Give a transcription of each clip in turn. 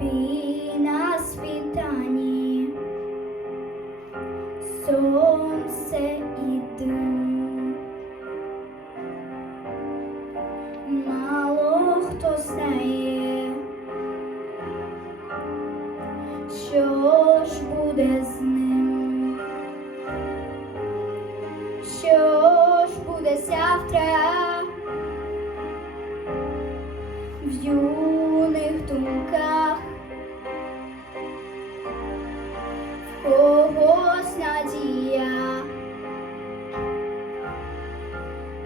тобі на світанні сонце і дим. Мало хто знає, що ж буде з ним, що ж буде завтра в юних думках. Когось надія,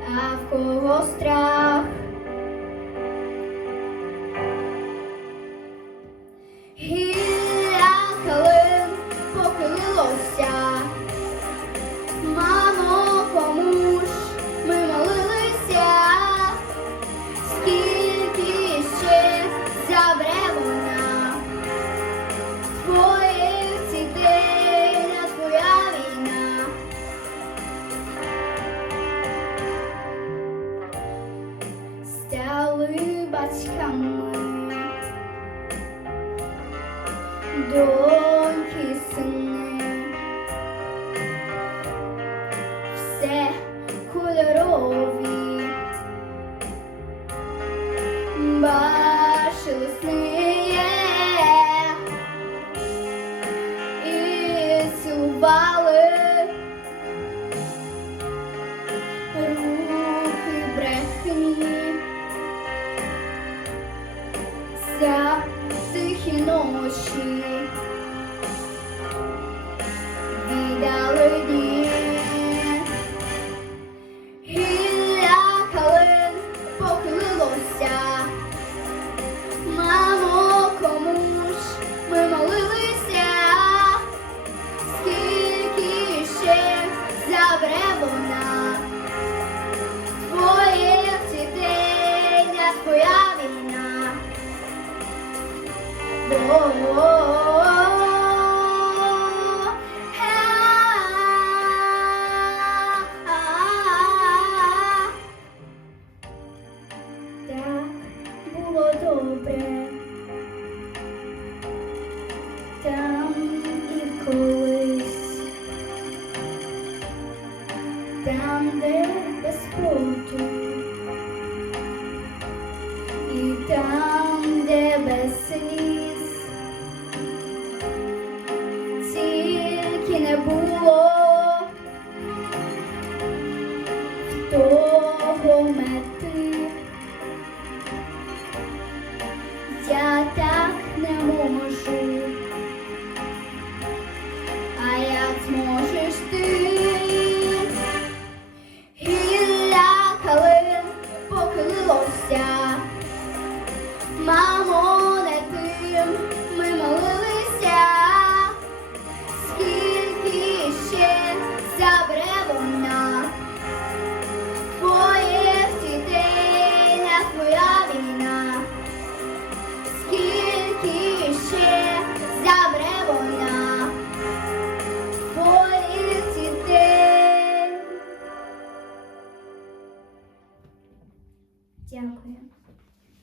а в кого страх. Стали батьками, доньки, сини, все кольорові, 是 Там і колись, там, де без поту, того мети. Я так не можу, а як зможеш ти гілля покрилося, мамо.